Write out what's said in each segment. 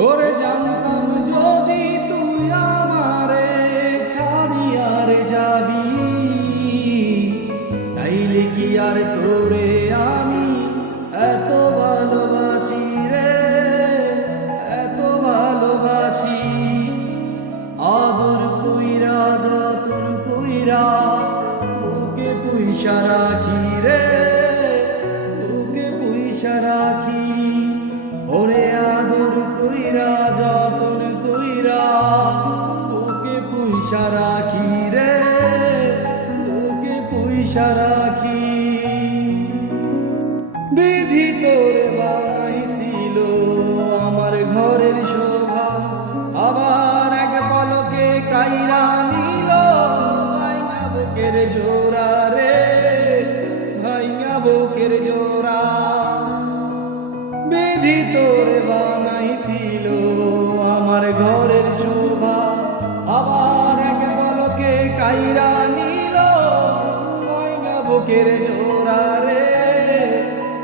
ওরে জানতাম যদি তুই আমারে ছাড়িয়ার যাবি, তাইলে কি আর তোরে আমি এত ভালোবাসি রে? এত ভালোবাসি। আদর কইরা, যতন কইরা ওকে পুইসা রাখি রে। পুইসা রাখি রে ওকে পুইসা রাখি। বিধি তোরে বানাইছিল আমার ঘরের শোভা। আবার এক পলকে কাইরা নিল ভাইঙ্গা বুকের জোড়া রে ভাইঙ্গা বুকের জোড়া কাইরা নিল ভাইঙ্গা বুকের জোড়া রে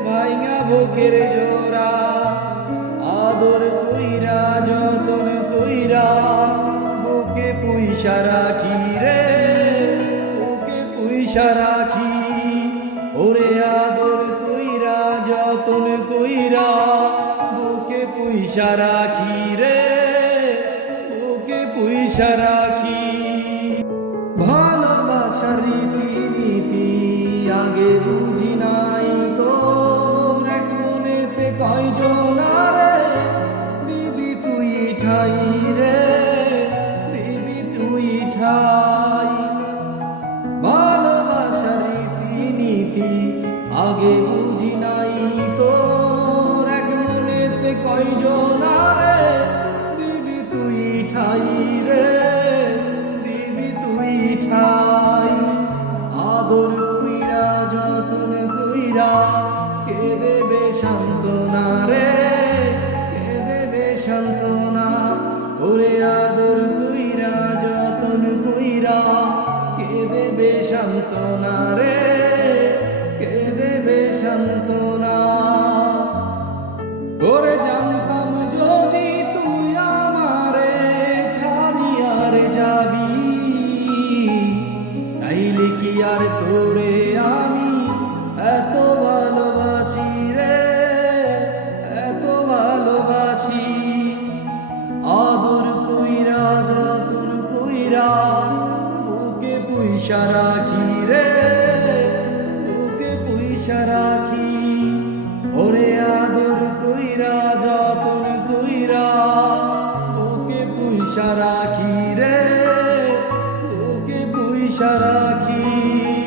ভাইঙ্গা বুকের জোড়া। আদর কইরা, যতন কইরা, বুকে পুইসা রাখি রে, বুকে পুইসা রাখি। ওরে আদর কইরা, যতন কইরা, বুকে পুইসা রাখি রে, বুকে পুইসা রাখি। নীতি, আগে বুঝি নাই তো এক মনেতে কয়জন রে দিবি তুই ঠাই রে, দিবি তুই ঠাই। আদর কইরা, যতন কইরা, কে দেবে সান্ত্বনা রে, কে দেবে সান্ত্বনা? ওরে আদর কইরা, যতন কইরা, কে দেবে সান্ত্বনা রে? ওরে জানতাম যদি তুই আমারে ছাড়িয়ার যাবি। তাইলে কি আর তোরে আমি এত ভালোবাসি রে? এত ভালোবাসি। আদর কইরা, যতন কইরা, বুকে পুইসা রাখি। কইরা যতন কইরা ওকে পুইসা রাখি রে ওকে পুইসা রাখি।